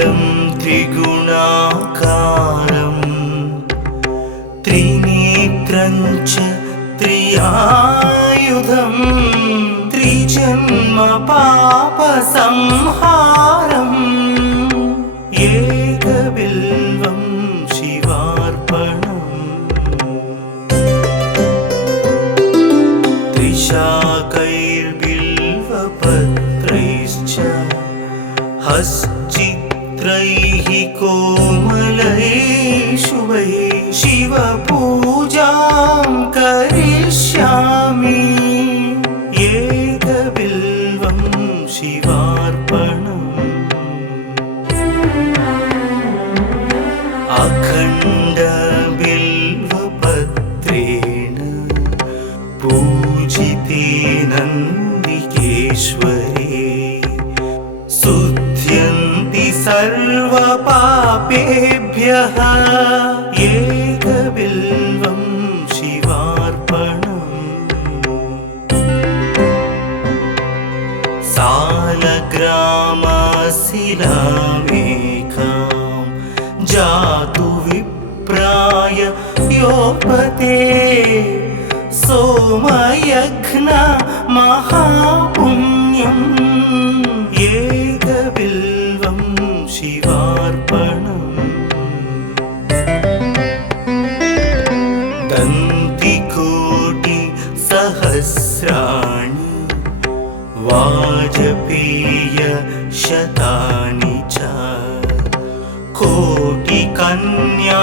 त्रिदलं त्रिगुणाकारं त्रिनेत्रं च त्रियायुधं त्रिजन्म पापसंहारम् एकबिल्वं शिवार्पणम् त्रिशाकैर्बिल्वपत्रैश्च हश्चित्रैः कोमलैः शुभैः शिवपूजां करिष्यामि एकबिल्वं शिवार्पणम् अखण्डबिल्वपत्रेण पूजिते नन्दिकेश्वरे शुध्यन्ति सर्वपापेभ्यः एकबिल्वं शिवार्पणम् सालग्रामशिलामेकां जातु विप्राय योपते सोमयज्ञ महापुण्यम् एकबिल्वं शिवार्पणम् दन्तिकोटिसहस्राणि वाजपेयशतानि च कोटिकन्या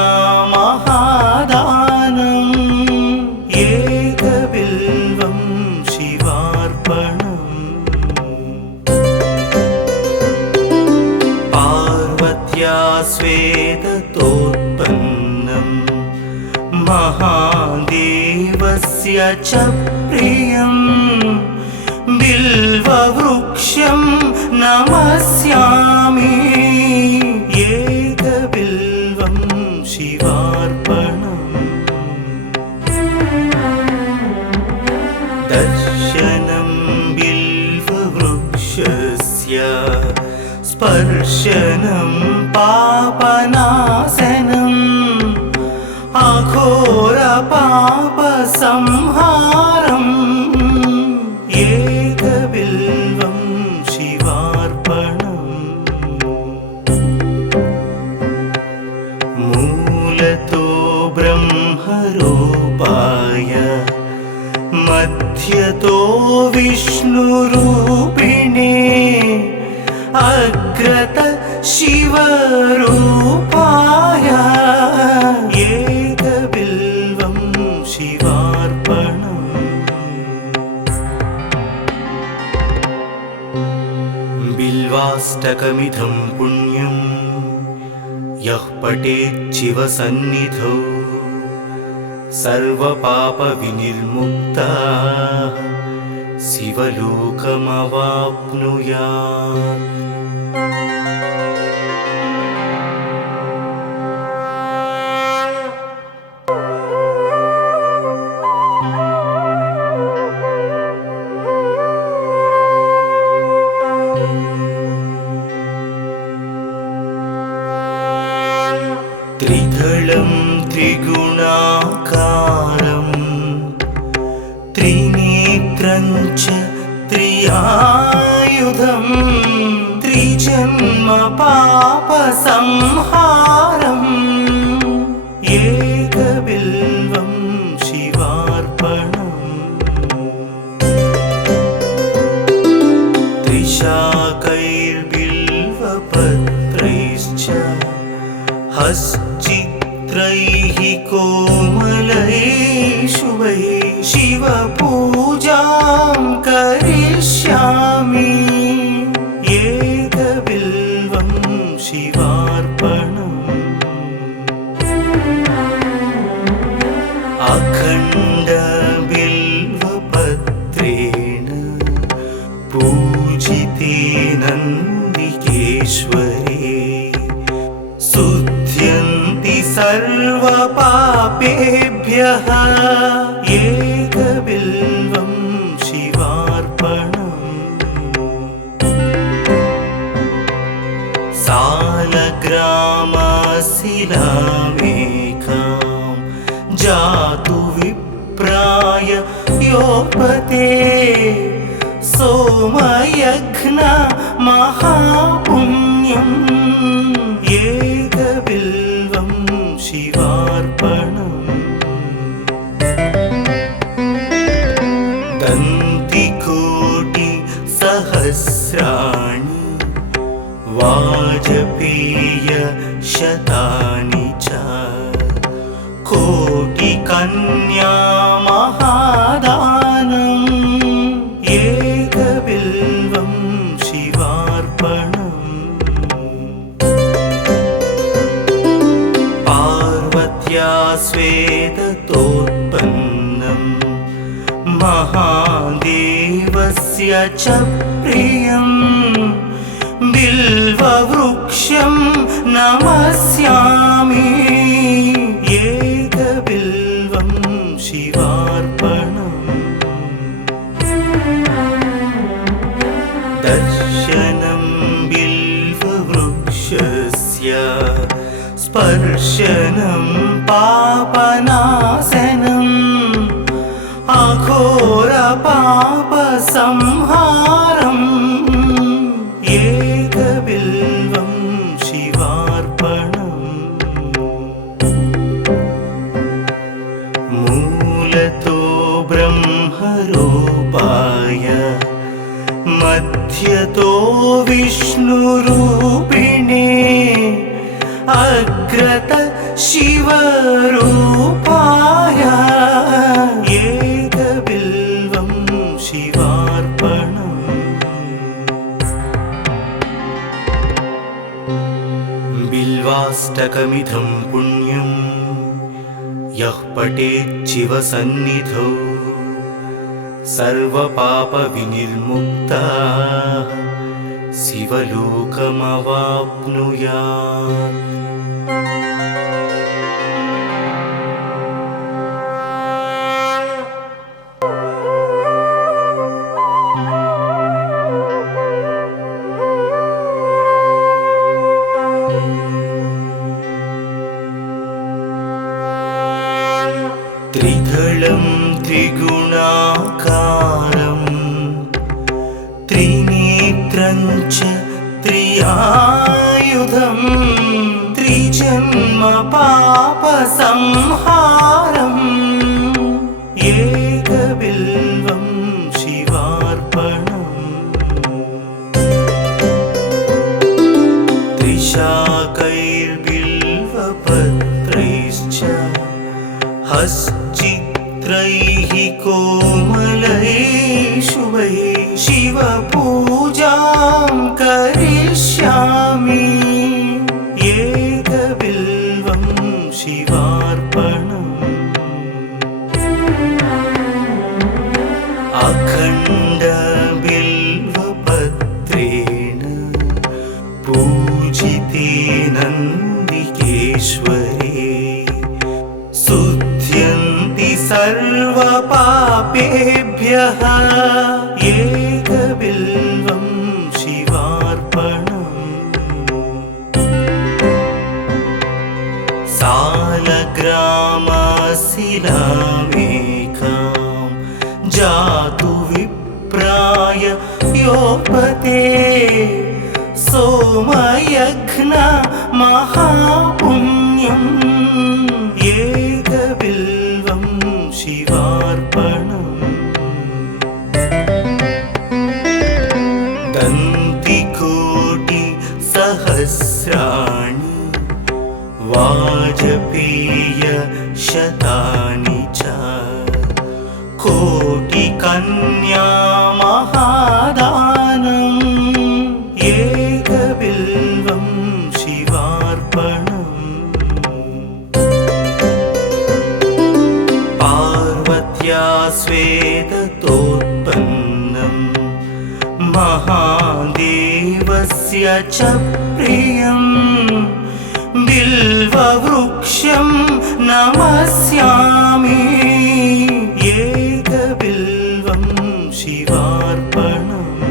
महादानम् एकबिल्वं शिवार्पणम् पार्वत्या स्वेदतोत्पन्नं महादेवस्य च प्रियम् बिल्ववृक्षं नमस्यामि एकबिल्वं शिवार्पणम् दर्शनं बिल्ववृक्षस्य स्पर्शनं पापनाशनम् अघोरपापसंहारम् एकबिल्वं शिवार्पणम् मूलतो ब्रह्मरूपाय मध्यतो विष्णुरूपिणे अग्रत शिवरूपाय एकबिल्वं शिवार्पणम् बिल्वाष्टकमिदं पुण्यं यः पठेत् शिवसन्निधौ सर्वपापविनिर्मुक्तः शिवलोकमवाप्नुयात्। त्रिदलं त्रिगुणाकारं त्रिनेत्रं च त्रियायुधं त्रिजन्म पापसंहारम् एकबिल्वं शिवार्पणम् त्रिशाकैर्बिल्वपत्रैश्च हश्चित्रैः कोमलैः शुभैः शिवपूजां करिष्यामि एकबिल्वं शिवार्पणम् अखण्डबिल्वपत्रेण पूजिते नन्दिकेश्वरे शुध्यन्ति सर्वपापेभ्यः एकबिल्वं शिवार्पणम् साल जातु विप्राय योपते सोमयघ्न महापुण्यम् एकबिल्वं शिवार्पणम् दन्तिकोटि सहस्राणि वाजपेय शतानि च कोटिकन्या महादानम् एकबिल्वं शिवार्पणम् पार्वत्या स्वेदतोत्पन्नम् महादेवस्य च प्रियम् बिल्ववृक्षं नमस्यामि एकबिल्वं शिवार्पणम् दर्शनं बिल्ववृक्षस्य स्पर्शनं पापनाशनम् अघोरपापसंहारम् एकबिल्वं शिवार्पणम् मूलतो ब्रह्मरूपाय मध्यतो विष्णुरूपिणे अग्रत शिवरूपाय एकबिल्वं शिवार्पणम् बिल्वाष्टकमिदं पुण्यं यः पठेत् शिवसन्निधौ सर्वपापविनिर्मुक्तः शिवलोकमवाप्नुयात्। त्रिदलं त्रिगुणाकारं त्रिनेत्रं च त्रियायुधं त्रिजन्म पापसंहारम् एकबिल्वं शिवार्पणम् त्रिशाकैर्बिल्वपत्रैश्च हश्चित्रैः कोमलैः शुभैः शिवपूजां करिष्यामि एकबिल्वं शिवार्पणम् अखण्डबिल्वपत्रेण पूजिते नन्दिकेश्वरे शुध्यन्ति सर्वपापेभ्यः एकबिल्वं शिवार्पणम् सालग्रामशिलामेकां जातु विप्राय योपते सोमयघ्न महापुण्यम् एकबिल्वं शिवार्पणम् दन्तिकोटि सहस्राणि वाजपेय शतानि च कोटिकन्या महादानम् एकबिल्वं शिवार्पणम् पार्वत्या स्वेदतोत्पन्नम् महादेवस्य च प्रियम् बिल्ववृक्षं नमस्यामि एकबिल्वं शिवार्पणम्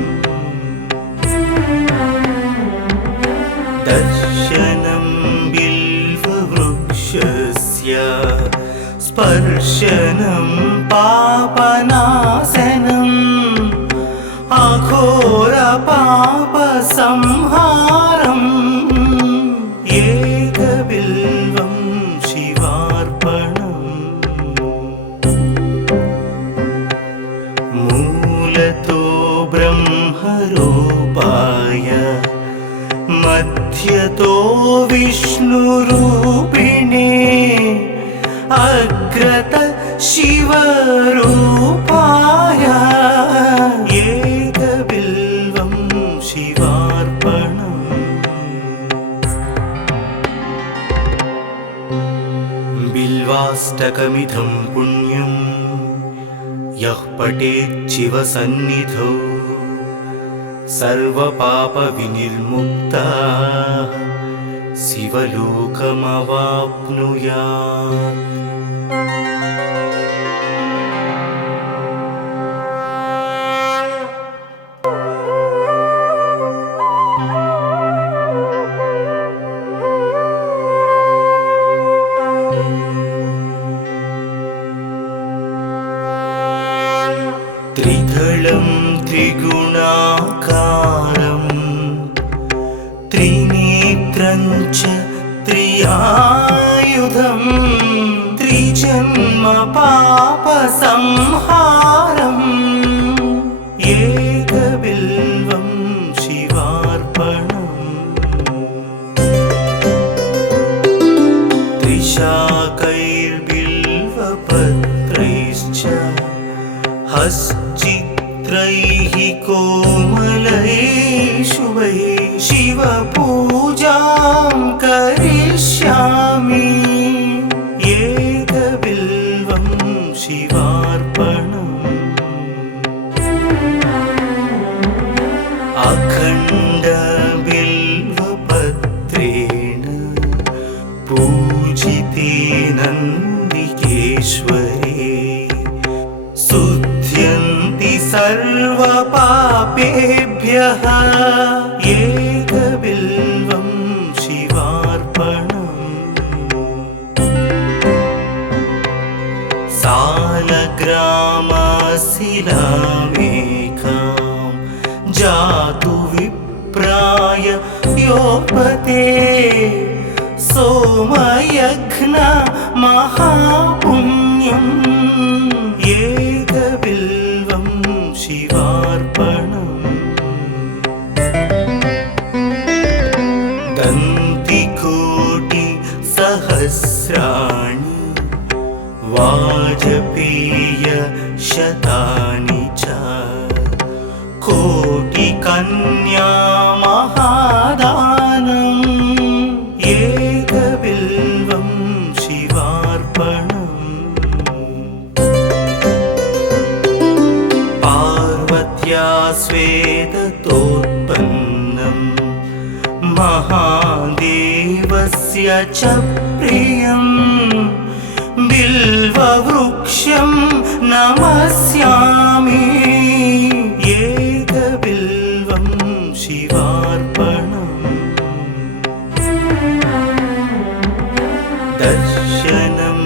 दर्शनं बिल्ववृक्षस्य स्पर्शनं पापनाशनम् अघोरपापसंहारम् एकबिल्वं शिवार्पणम् मूलतो ब्रह्मरूपाय मध्यतो विष्णुरूपिणे अग्रत शिवरूपाय एकबिल्वं शिवार्पणम् बिल्वाष्टकमिदं पुण्यं यः पठेत् शिवसन्निधौ सर्वपापविनिर्मुक्तः शिवलोकमवाप्नुयात्। त्रिदलं त्रिगुणाकारं त्रिनेत्रं च त्रियायुधं त्रिजन्म पापसंहारम् एकबिल्वं शिवार्पणम् त्रिशाकैर्बिल्वपत्रैश्च हश्चित्रैः कोमलैः शुभैः शिवपूजां करिष्यामि एकबिल्वं शिवार्पणम् अखण्डबिल्वपत्रेण पूजिते नन्दिकेश्वरे शुध्यन्ति सर्वपापेभ्यः एकबिल्वं शिवार्पणम् सालग्रामशिलामेकां जातु विप्राय योपते सोमयज्ञ महापुण्यम् एकबिल्वं शिवार्पणम् दन्तिकोटिसहस्राणि वाजपेयशतानि च कोटिकन्या महादानम् एकबिल्वं शिवार्पणम् पार्वत्या स्वेदतोत्पन्नं महादेवस्य च प्रियं बिल्ववृक्षं नमस्यामि एकबिल्वं शिवार्पणम् दर्शनं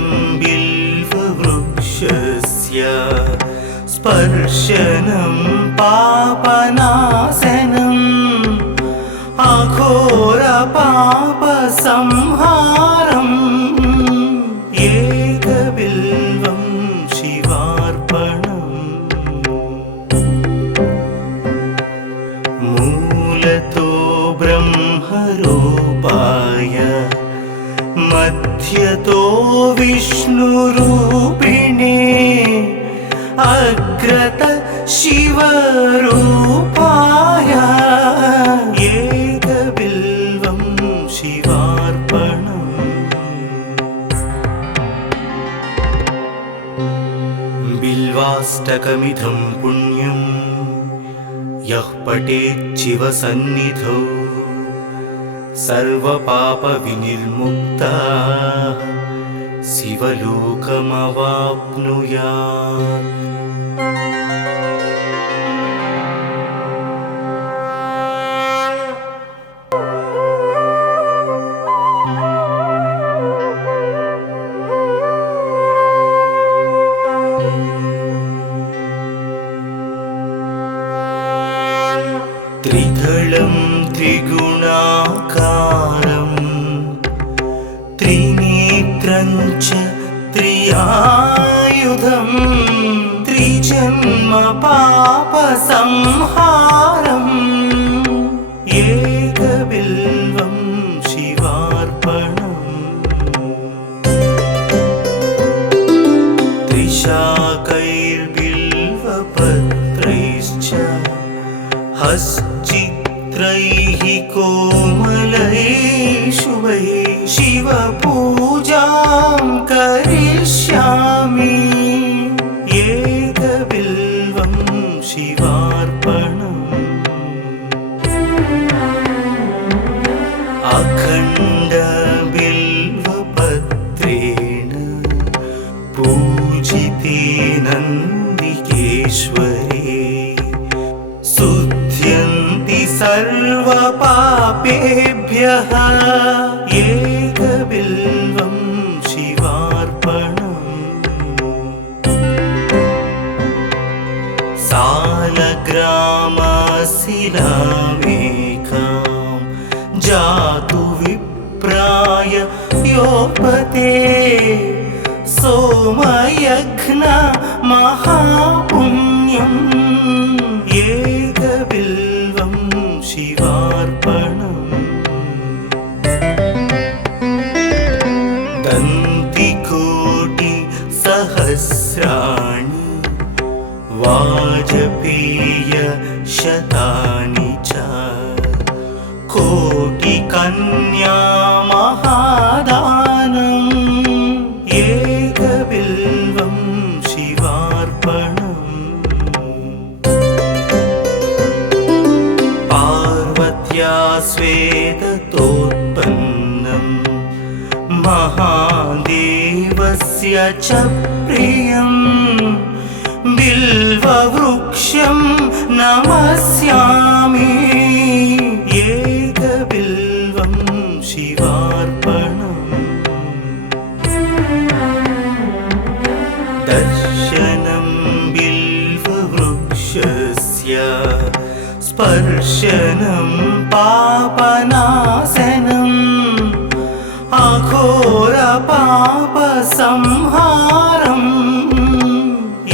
बिल्ववृक्षस्य स्पर्शनं पापनाशनम् अघोरपापसंहारम् एकबिल्वं शिवार्पणम् मूलतो ब्रह्मरूपाय मध्यतो विष्णुरूपिणे अग्रत शिवरूपाय एकबिल्वं शिवार्पणम् बिल्वाष्टकमिदं पुण्यं यः पठेत् शिवसन्निधौ सर्वपापविनिर्मुक्तः शिवलोकमवाप्नुयात्। त्रिदलं त्रिगुणाकारं त्रिनेत्रं च त्रियायुधं त्रिजन्म पापसंहारम् एकबिल्वं शिवार्पणम् त्रिशाकैर्बिल्वपत्रैश्च हश्चित्रैः कोमलैः शुभैः शिवपूजां करिष्यामि एकबिल्वं शिवार्पणम् अखण्डबिल्वपत्रेण पूजिते नन्दिकेश्वरे शुध्यन्ति सर्वपापेभ्यः एकबिल्वं शिवार्पणम् सालग्रामशिलामेकां जातु विप्राय योपते सोमयज्ञ महापुण्यम् एकबिल्वं शिवार्पणम् दन्तिकोटिसहस्राणि वाजपेयशतानि च कोटिकन्या महादानम् एकबिल्वं शिवार्पणम् पार्वत्या स्वेदतोत्पन्नं महादेवस्य च प्रियं बिल्ववृक्षं नमस्यामि एकबिल्वं शिवार्पणम् दर्शनं बिल्ववृक्षस्य स्पर्शनं पापनाशनम् अघोरपापसंहारम्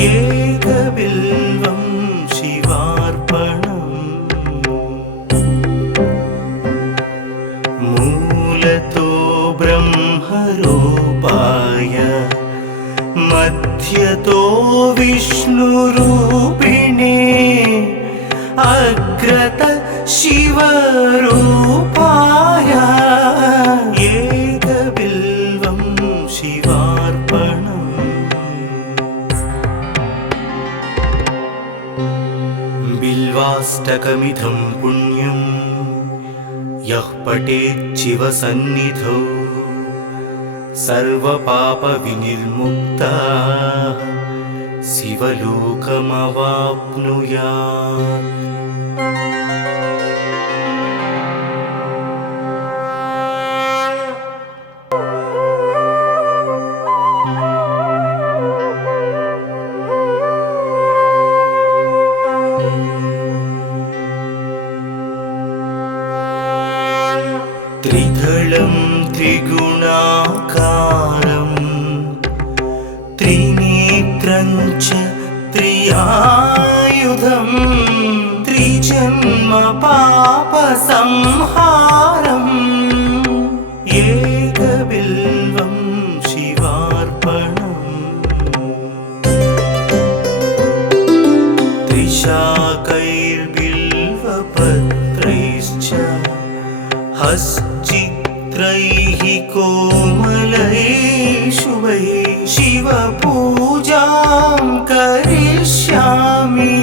एकबिल्वं शिवार्पणम् मूलतो ब्रह्मरूपाय मध्यतो विष्णुरूपिणे अग्रत शिवरूपाय एकबिल्वं शिवार्पणम् बिल्वाष्टकमिदं पुण्यं यः पठेत् शिवसन्निधौ सर्वपापविनिर्मुक्तः शिवलोकमवाप्नुयात् त्रिदलं त्रिगुणाकारं त्रिनेत्रं च त्रियायुधं त्रिजन्म पापसंहारम् एकबिल्वं शिवार्पणम् त्रिशाकैर्बिल्वपत्रैश्च हश्चित्रैः कोमलैः शुभैः शिवपूजां करिष्यामि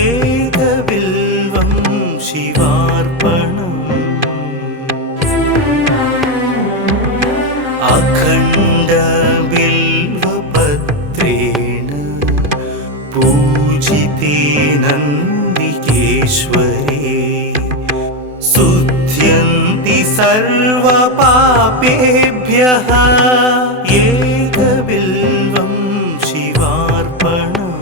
एकबिल्वं शिवार्पणम् अखण्डबिल्वपत्रेण पूजिते नन्दिकेश्वरे शुध्यन्ति सर्वपापेभ्यः एकबिल्वं शिवार्पणम्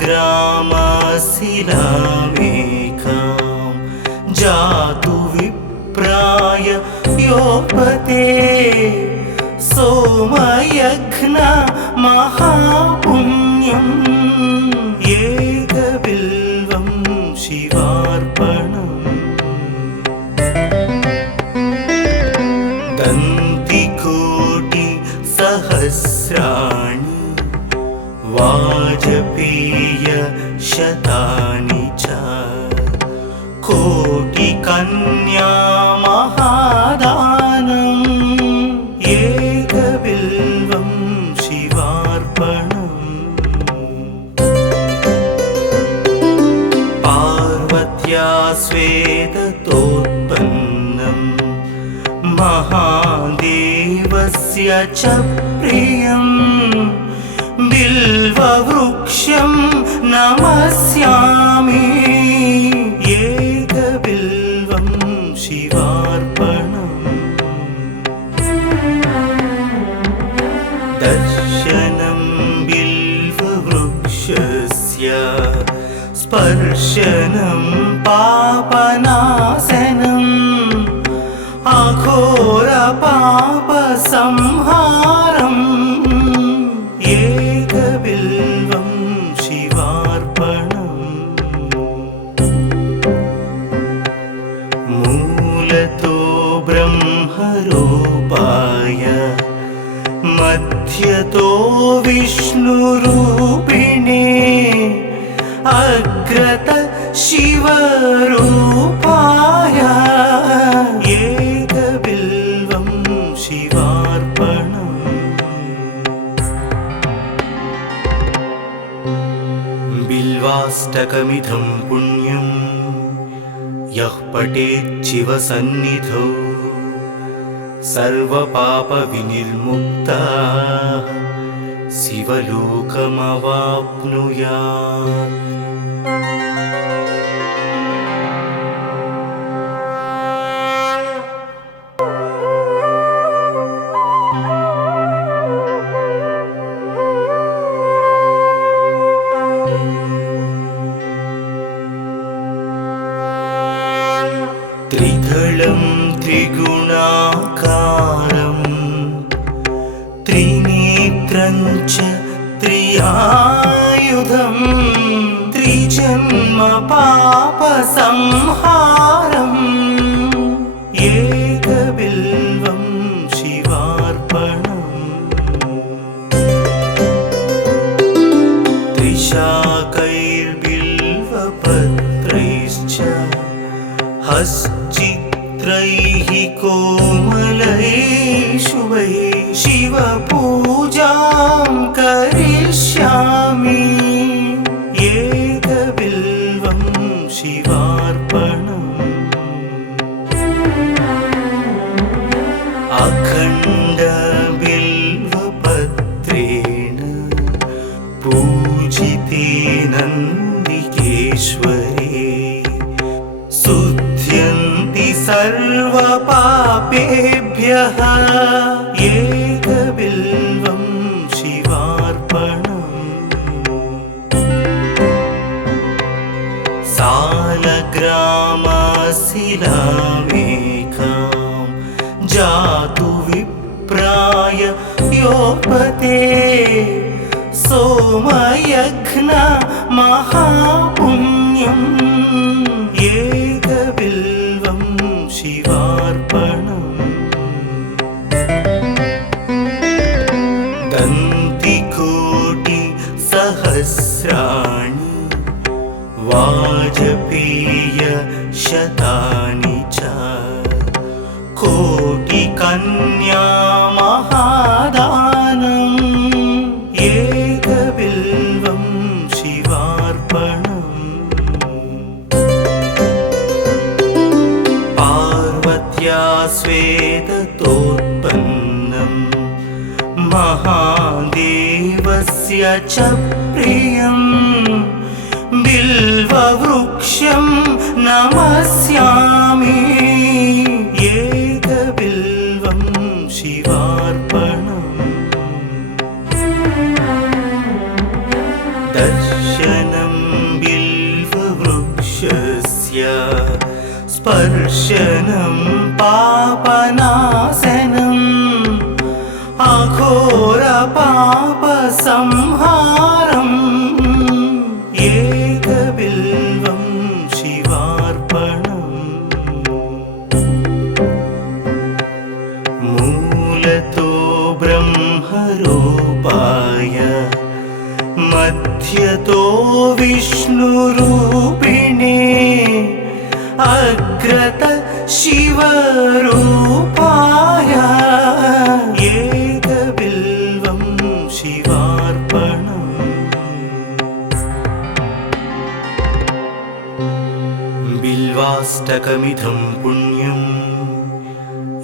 सालग्रामशिलामेकां जातु विप्राय योपते सोमयज्ञ महापुण्यम् एकबिल्वं शिवार्पणम् दन्तिकोटि सहस्राणि वाजपेय शतानि च कोटिकन्या महादानम् एकबिल्वं शिवार्पणम् पार्वत्या स्वेदतोत्पन्नं महादेवस्य च प्रियम् बिल्ववृक्षं नमस्यामि एकबिल्वं शिवार्पणम् दर्शनं बिल्ववृक्षस्य स्पर्शनं पापनाशनम् अघोरपापसंहारम् एकबिल्वं शिवार्पणम् मूलतो ब्रह्मरूपाय मध्यतो विष्णुरूपिणे अग्रत शिवरूपाय एकबिल्वं शिवार्पणम् बिल्वाष्टकमिदं पुण्यं यः पठेत् शिवसन्निधौ सर्वपापविनिर्मुक्तः शिवलोकमवाप्नुयात्। त्रिदलं त्रिगुणाकारं त्रिनेत्रं च त्रियायुधं त्रिजन्म पापसंहारम् एकबिल्वं शिवार्पणम् त्रिशाकैर्बिल्वपत्रैश्च हश्चित्रैः कोमलैः शुभैः शिवपूजां करिष्यामि एकबिल्वं शिवार्पणम् अखण्डबिल्वपत्रेण पूजिते नन्दिकेश्वरे शुद्ध्यन्ति सर्वपापेभ्यः एकबिल्वं शिवार्पणम् सालग्रामशिलामेकां जातु विप्राय योपते सोमयज्ञ महापुण्यम् एकबिल्वं शिवार्पणम् दन्तिकोटि सहस्राणि वाजपेय शतानि च कोटिकन्या महादानम् एकबिल्वं शिवार्पणम् पार्वत्या स्वेदतोत्पन्नं महादेवस्य च प्रियम् बिल्ववृक्षं नमस्यामि एकबिल्वं शिवार्पणम् दर्शन स्पर्शनं पापनाशनम् अघोरपापसंहारम् एकबिल्वं शिवार्पणम् मूलतो ब्रह्मरूपाय मध्यतो विष्णुरूपिणे अग्रत शिवरूपाय एकबिल्वं शिवार्पणम् बिल्वाष्टकमिदं पुण्यं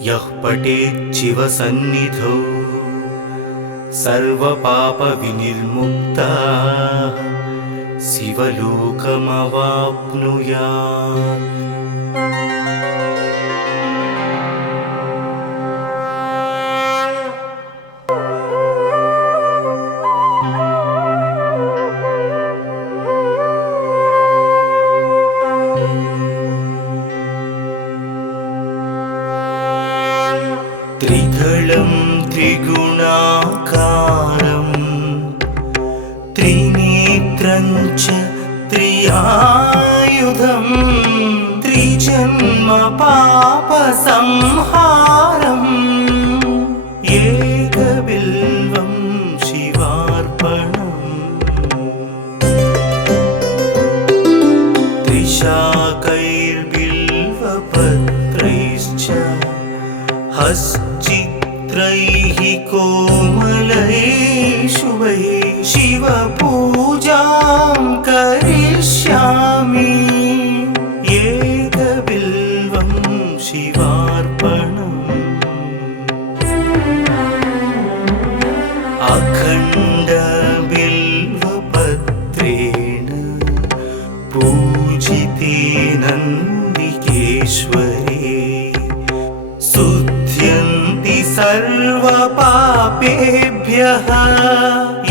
यः पठेच्छिवसन्निधौ सर्वपापविनिर्मुक्तः शिवलोकमवाप्नुयात्। त्रिदलं त्रिगुणाकारं त्रिनेत्रं च त्रियायुधं त्रिजन्म पापसंहारम् एकबिल्वं शिवार्पणम् त्रिशाकैर्बिल्वपत्रैश्च हश्चित्रैः कोमलैः शुभैः शिवपूजां करिष्यामि एकबिल्वं शिवार्पणम् अखण्डबिल्वपत्रेण पूजिते नन्दिकेश्वरे शुद्ध्यन्ति सर्वपापेभ्यः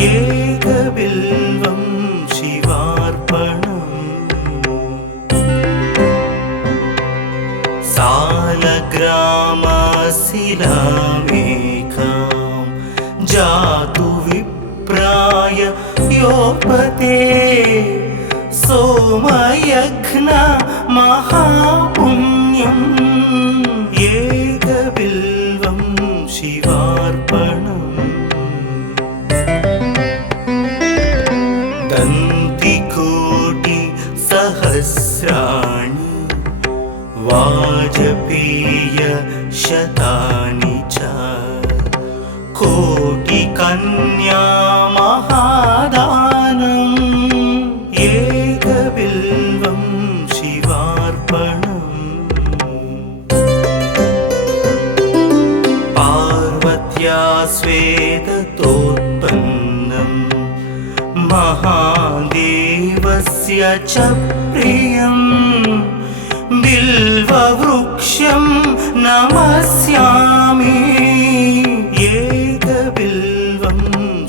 एकबिल्वं शिवार्पणम् सालग्रामशिलामेकां जातु विप्राय योपते सोमयज्ञ महापुण्यम् एकबिल्वं शिवार्पणम् दन्तिकोटिसहस्राणि वाजपेयशतानि च कोटिकन्या महादानम् एकबिल्वं शिवार्पणम् पार्वत्या स्वेदतोत्पन्नं महादेवस्य च प्रियं बिल्ववृक्षं नमस्यामि एकबिल्वं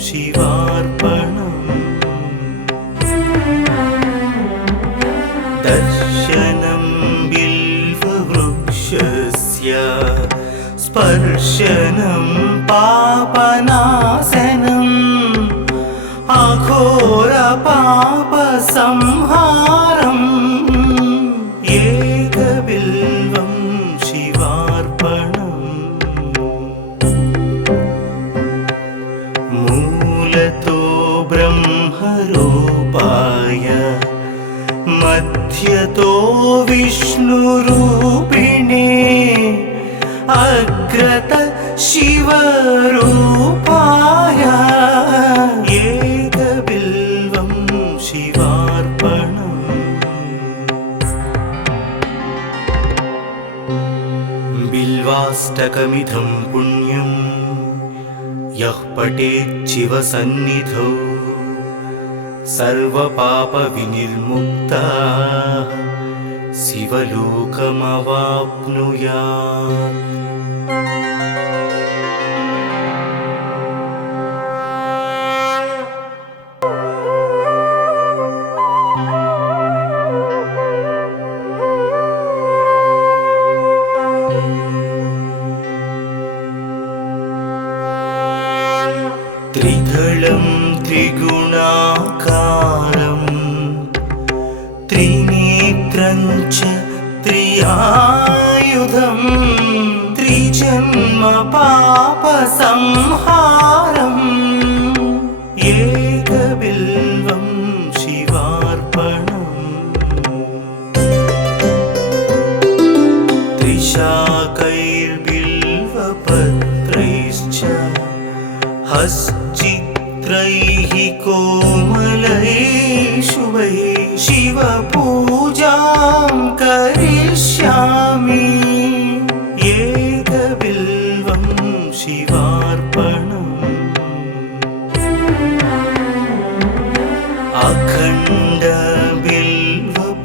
शिवार्पणम् दर्शनं बिल्ववृक्षस्य स्पर्शनं पापनाशनम् अघोरपापसंहारम् एकबिल्वं शिवार्पणम् मूलतो ब्रह्मरूपाय मध्यतो विष्णुरूपिणे अग्रत शिवरूपाय एकबिल्वं शिवार्पणम् बिल्वाष्टकमिदं पुण्यं यः पठेच्छिवसन्निधौ सर्वपापविनिर्मुक्तः शिवलोकमवाप्नुयात्। त्रिगुणाकारम् त्रिनेत्रं च त्रियायुधम् त्रिजन्म पापसंहारम् एकबिल्वं शिवार्पणम् त्रिशाकैर्बिल्वपत्रैश्च हश्चित्रैः कोमलैः शुभैः शिवपूजां करिष्यामि एकबिल्वं शिवार्पणम्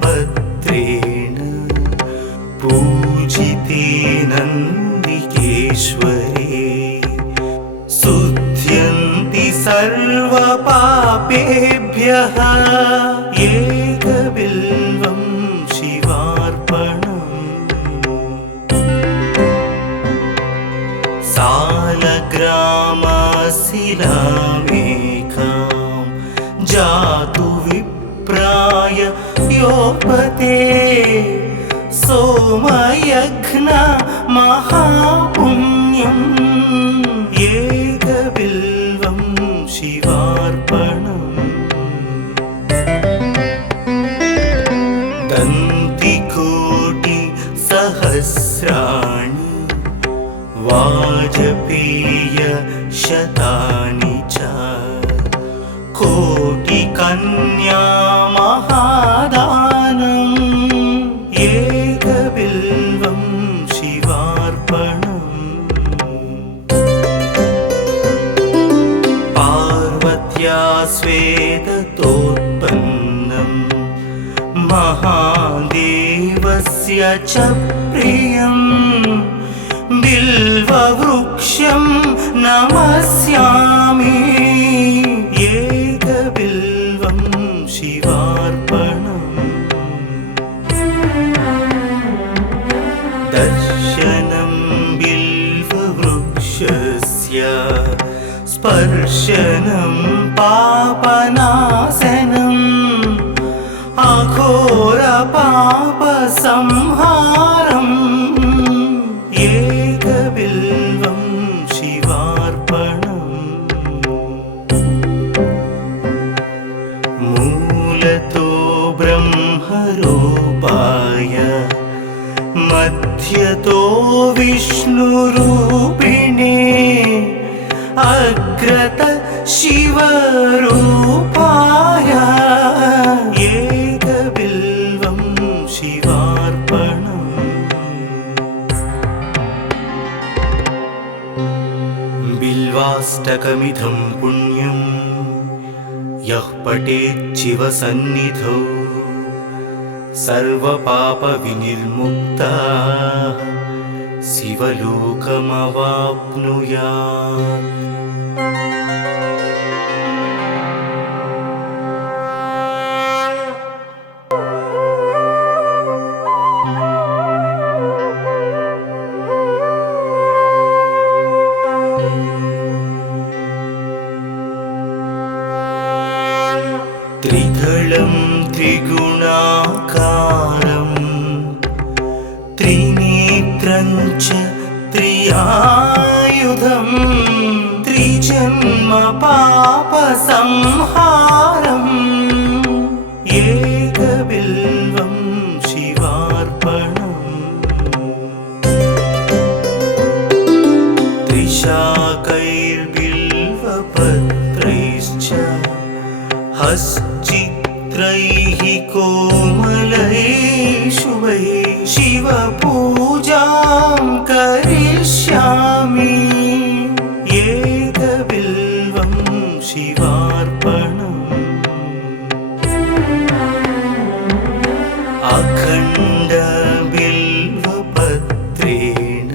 अखण्डबिल्वपत्रेण पूजिते नन्दिकेश्वरे शुध्यन्ति सर्वपापेभ्यः एकबिल्वं शिवार्पणम् सालग्रामशिलामेकां जातु विप्राय योपते सोमयज्ञ महापुण्यम् एकबिल्वं शिवार्पणम् दन्तिकोटिसहस्राणि वाजपेयशतानि च कोटिकन्या महादानम् एकबिल्वं शिवार्पणम् पार्वत्या स्वेदतोत्पन्नं महादेवस्य च प्रियम् बिल्ववृक्षं नमस्यामि एकबिल्वं शिवार्पणम् दर्शनं बिल्ववृक्षस्य स्पर्शनं पापनाशनम् अघोरपापसंहारम् एकबिल्वं शिवार्पणम् मूलतो ब्रह्मरूपाय मध्यतो विष्णुरूपिणे अग्रत शिवरूपाय एकबिल्वं शिवार्पणम् बिल्वाष्टकमिदं पुण्यं यः पठेत् शिवसन्निधौ सर्वपापविनिर्मुक्तः शिवलोकमवाप्नुयात् त्रिदलं त्रिगुणाकारं त्रिनेत्रं च त्रियायुधं त्रिजन्म पापसंहारम् एकबिल्वं शिवार्पणम् त्रिशाकैर्बिल्वपत्रैश्च हश्चित्रैः कोमलैः शुभैः शिवपूजां करिष्यामि एकबिल्वं शिवार्पणम् अखण्डबिल्वपत्रेण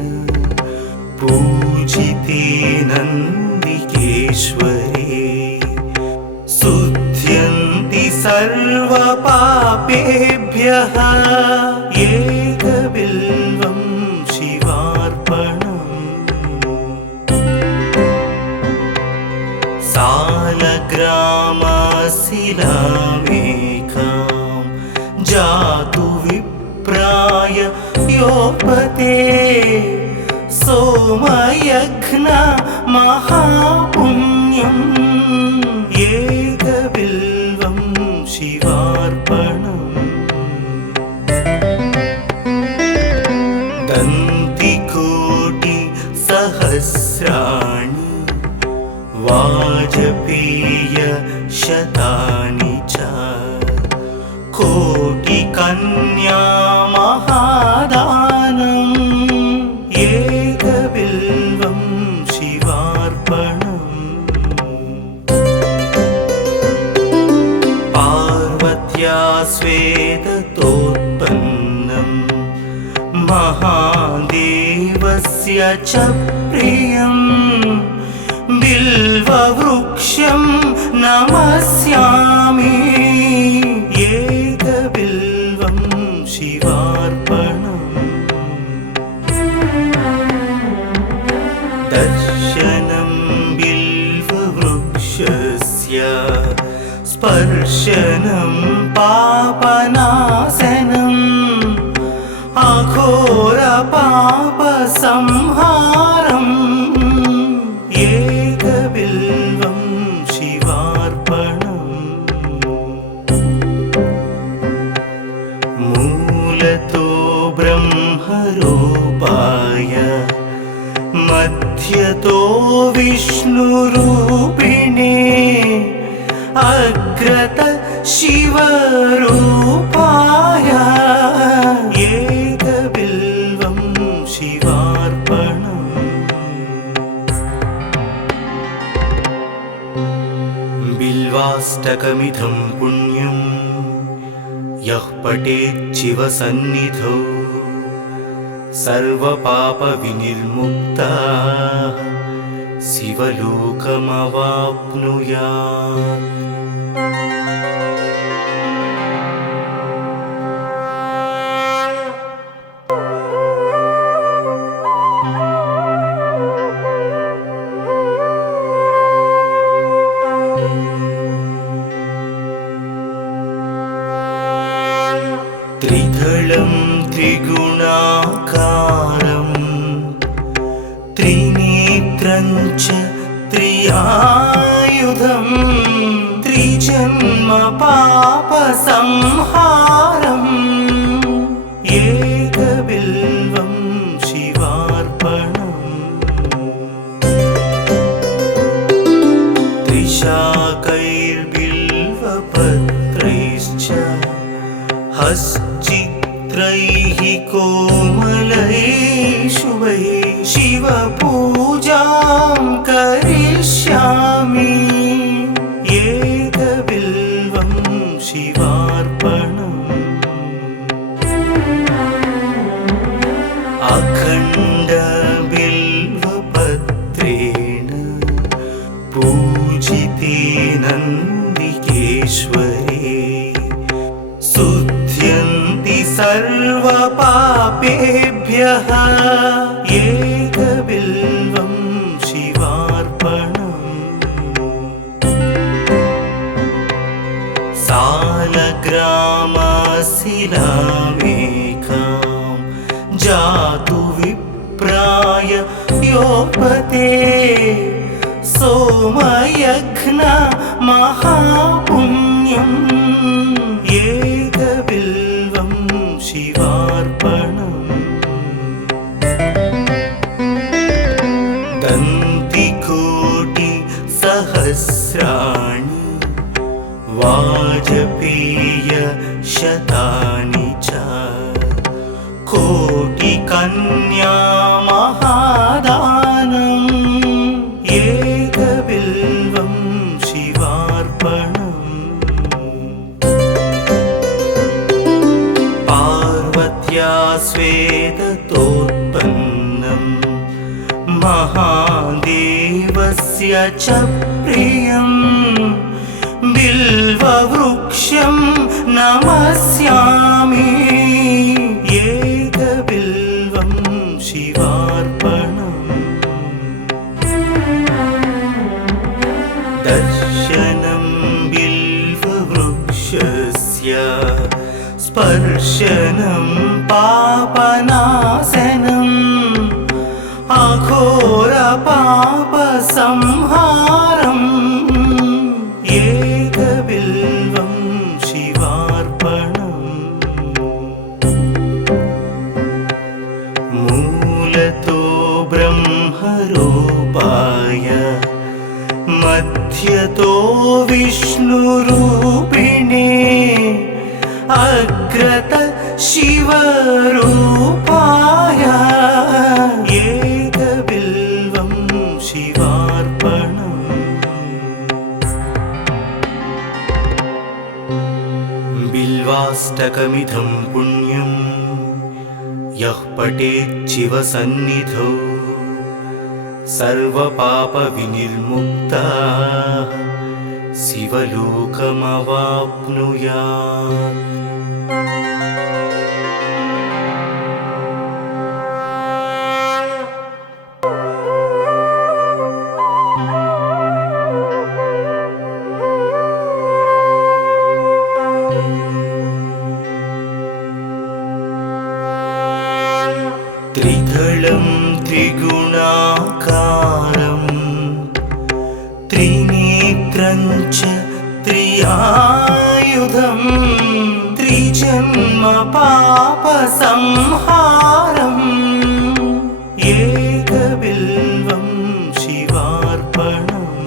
पूजिते नन्दिकेश्वरे शुध्यन्ति सर्वपापेभ्यः एकबिल्वं शिवार्पणम् सालग्राम जातु विप्राय योपते सोमयघ्न महापुण्यम् एकबिल्वं शिवार्पणम् दन्तिकोटि सहस्राणि वाजपेय शतानि च कोटिकन्या महादानम् एकबिल्वं शिवार्पणम् पार्वत्या स्वेदतोत्पन्नम् महादेवस्य च प्रियम् बिल्ववृक्षं नमस्यामि एकबिल्वं शिवार्पणम् दर्शनं बिल्ववृक्षस्य स्पर्शनं पापनाशनम् अघोरपापसंहारम् एकबिल्वं शिवार्पणम् मूलतो ब्रह्मरूपाय मध्यतो विष्णुरूपिणे अग्रत शिवरूपाय एकबिल्वं शिवार्पणम् बिल्वाष्टकमिदं पुण्यं यः पठेत् शिवसन्निधौ सर्वपापविनिर्मुक्तः शिवलोकमवाप्नुयात् त्रिदलं त्रिगुणाकारं त्रिनेत्रं च त्रियायुधं त्रिजन्म पापसंहारम् एकबिल्वं शिवार्पणम् त्रिशाकैर्बिल्वपत्रैश्च हश्चित्रैः कोमलैः शुभैः शिवपूजां करिष्यामि एकबिल्वं शिवार्पणम् अखण्डबिल्वपत्रेण पूजिते नन्दिकेश्वरे शुध्यन्ति सर्वपापेभ्यः एकबिल्वं शिवार्पणम् सालग्रामशिलामेकां जातु विप्राय योपते सोमयघ्न महापुण्यम् एकबिल्वं शिवार्पणम् दन्तिकोटि सहस्राणि वाजपेय शतानि च कोटिकन्या महादानम् एकबिल्वं शिवार्पणम् पार्वत्या स्वेदतोत्पन्नम् महादेवस्य च प्रियम् बिल्ववृक्षं नमस्यामि एकबिल्वं शिवार्पणम् दर्शनं बिल्व स्पर्शनं पापनाशनम् अघोरपापसंहारम् एकबिल्वं शिवार्पणम् मूलतो ब्रह्मरूपाय मध्यतो विष्णुरूपिणे अग्रत शिवरूपाय एकबिल्वं शिवार्पणम् बिल्वाष्टकमिदं पुण्यं यः पठेत् शिवसन्निधौ सर्वपापविनिर्मुक्तः शिवलोकमवाप्नुयात्। त्रिदलं त्रिगुणाकारं त्रिनेत्रं च त्रियायुधं त्रिजन्म पापसंहारम् एकबिल्वं शिवार्पणम्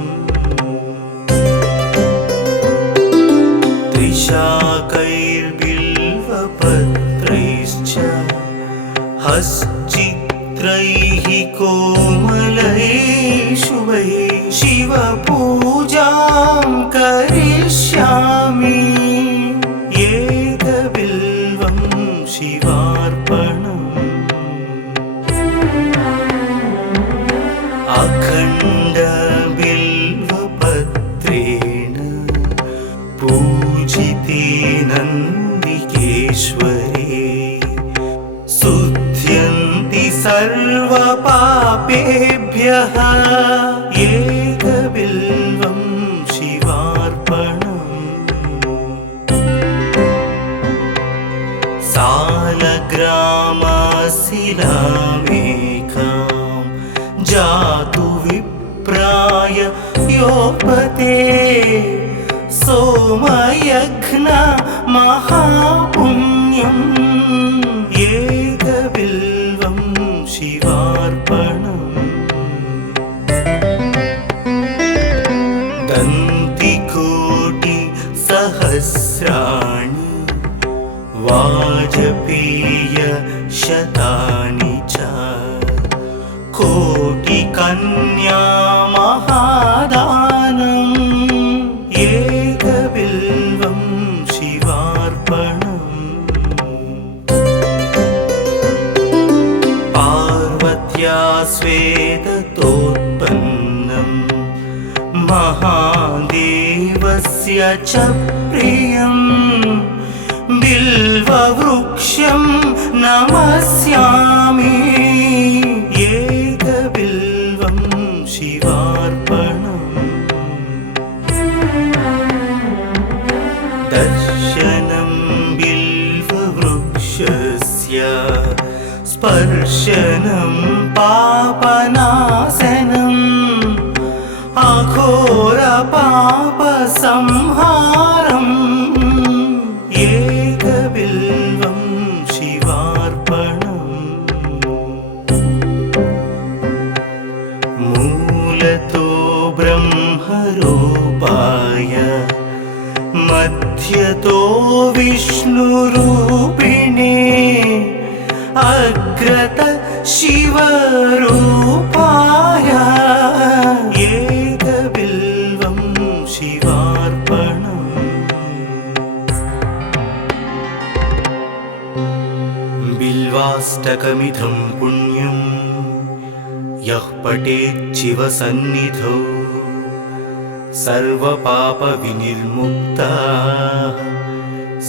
त्रिशाकैर्बिल्वपत्रैश्च हश्चित्रैः कोमलैः शुभैः शिवपूजां करिष्यामि एकबिल्वं शिवार्पणम् अखण्डबिल्वपत्रेण पूजिते नन्दिकेश्वरे शुद्ध्यन्ति सर्वपापेभ्यः एकबिल्वं शिवार्पणम् सालग्रामशिलामेकां जातु विप्राय योपते सोमयज्ञ महापुण्यम् एकबिल्वं शिवार्पणम् दन्तिकोटिसहस्राणि वाजपेयशतानि च कोटिकन्या महादानम् एकबिल्वं शिवार्पणम् पार्वत्या स्वेदतोत्पन्नं महादेवस्य च प्रियं बिल्ववृक्षं नमस्यामि एकबिल्वं शिवार्पणम् दर्शनं बिल्ववृक्षस्य स्पर्शनं पापनाशनम् अघोरपापसंहारम् एकबिल्वं शिवार्पणम् मूलतो ब्रह्मरूपाय मध्यतो विष्णुरूपिणे अग्रत शिवरूपाय एकबिल्वं शिवार्पणम् बिल्वाष्टकमिदं पुण्यं यः पठेत् शिवसन्निधौ सर्वपापविनिर्मुक्तः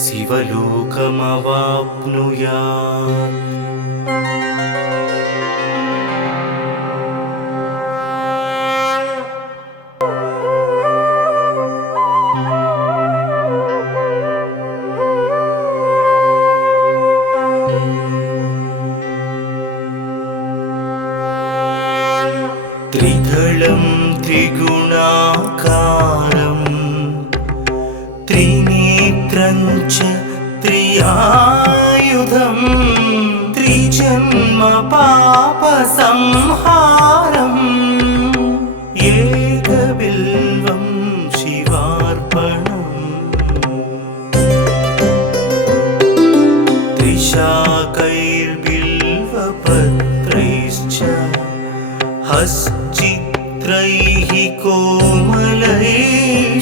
शिवलोकमवाप्नुयात्। त्रिनेत्रं च त्रियायुधं त्रिजन्म पापसंहारम् एकबिल्वं शिवार्पणम् त्रिशाकैर्बिल्वपत्रैश्च हश्चित्रैः कोमलैः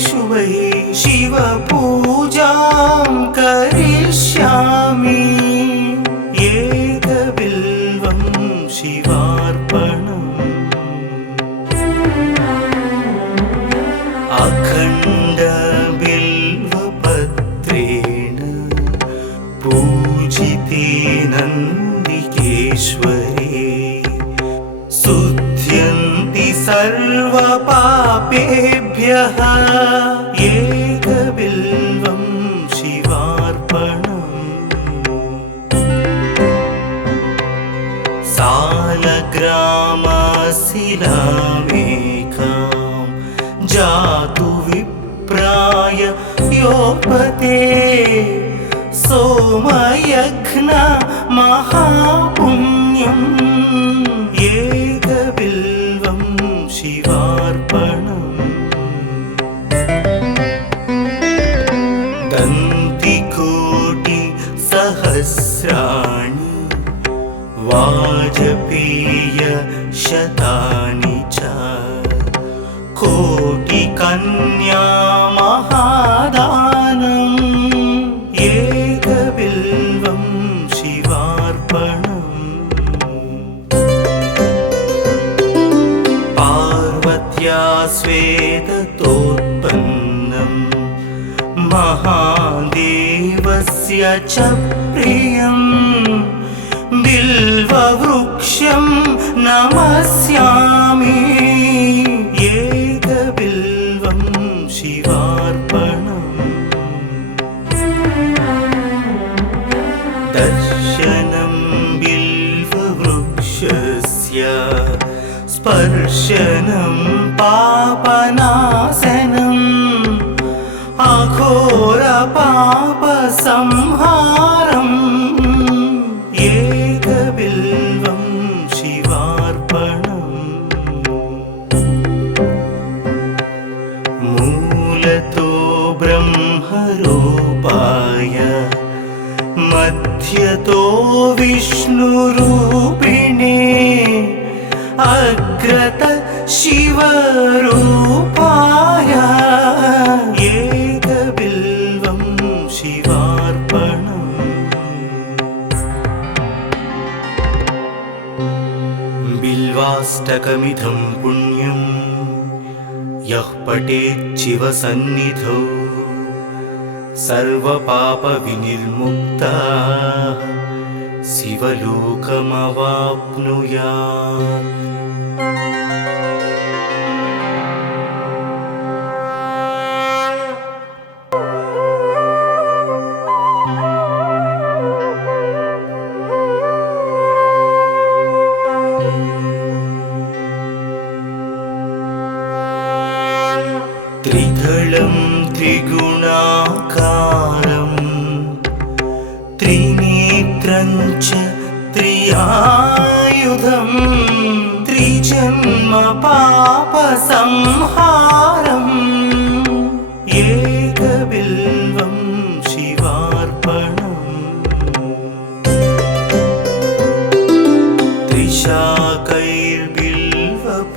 शुभैः शिवपूजां करिष्यामि एकबिल्वं शिवार्पणम् अखण्डबिल्वपत्रेण पूजिते नन्दिकेश्वरे शुध्यन्ति सर्वपापेभ्यः एकबिल्वं शिवार्पणम् सालग्रामशिलामेकां जातु विप्राय योपते सोमयज्ञ महापुण्यम् एकबिल्वं शिवार्पणम् दन्तिकोटिसहस्राणि वाजपेयशतानि च कोटिकन्या महादानम् एकबिल्वं शिवार्पणम् पार्वत्या स्वेदतोत्पन्नं महादेवस्य च प्रियं बिल्ववृक्षं नमस्यामि एकबिल्वं शिवार्पणम् दर्शनं बिल्ववृक्षस्य स्पर्शनं पापनाशनम् अघोरपापसंहारम् एकबिल्वं शिवार्पणम् मूलतो ब्रह्मरूपाय मध्यतो विष्णुरूपिणे अग्रत शिवरूपाय एकबिल्वं शिवार्पणम् बिल्वाष्टकमिदं पुण्यं यः पठेत् शिवसन्निधौ सर्वपापविनिर्मुक्तः शिवलोकमवाप्नुयात् त्रिदलं त्रिगुणाकारं त्रिनेत्रं च त्रियायुधं त्रिजन्म पापसंहारम् एकबिल्वं शिवार्पणम्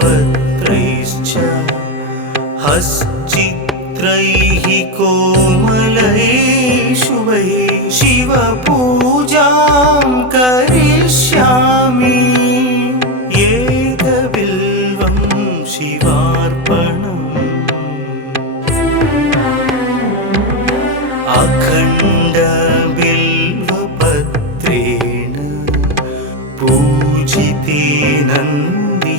त्रिशाकैर्बिल्वपत्रैश्च हश्चित्रैः कोमलैः शुभैः शिवपूजां करिष्यामि एकबिल्वं शिवार्पणम् अखण्डबिल्वपत्रेण पूजिते नन्दिकेश्वरे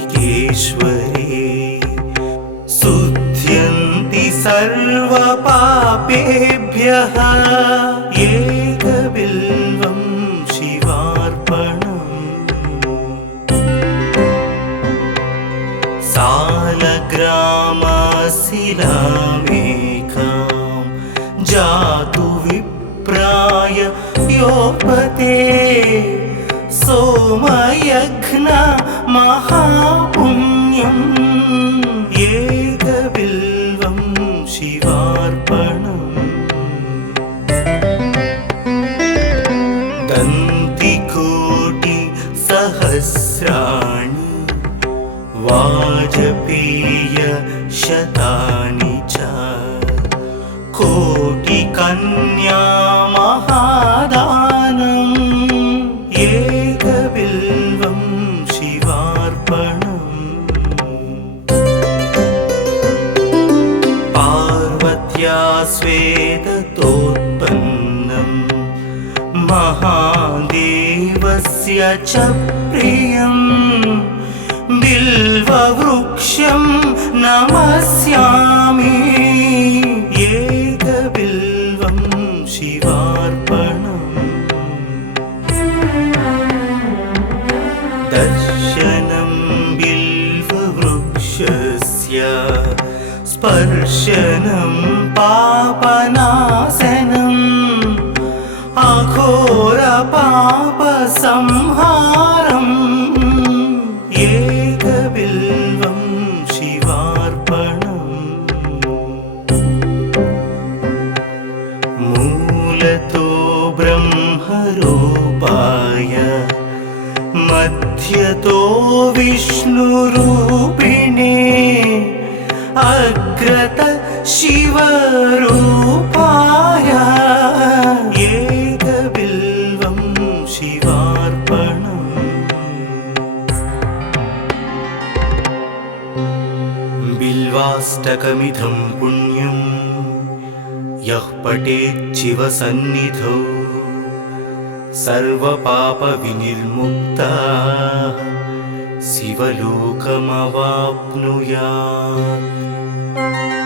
शुध्यन्ति सर्वपापेभ्यः एकबिल्वं शिवार्पणम् सालग्रामशिलामेकां जातु विप्राय योपते सोमयज्ञ महापुण्यम् एकबिल्वं शिवार्पणम् दन्तिकोटि सहस्राणि वाजपेय शतानि च कोटिकन्या महादानम् एकबिल्वं शिवार्पणम् पार्वत्या स्वेदतोत्पन्नम् महादेवस्य च प्रियम् बिल्ववृक्षं नमस्यामि एकबिल्वं शिवार्पणम् दर्शनं बिल्ववृक्षस्य स्पर्शनं पापनाशनम् अघोरपापसंहारम् एकबिल्वं शिवार्पणम् मूलतो ब्रह्मरूपाय मध्यतो विष्णुरूपिणे अग्रत शिवरूपाय एकबिल्वं शिवार्पणम् बिल्वाष्टकमिदं पुण्यं यः पठेत् शिवसन्निधौ सर्वपापविनिर्मुक्तः शिवलोकमवाप्नुयात्।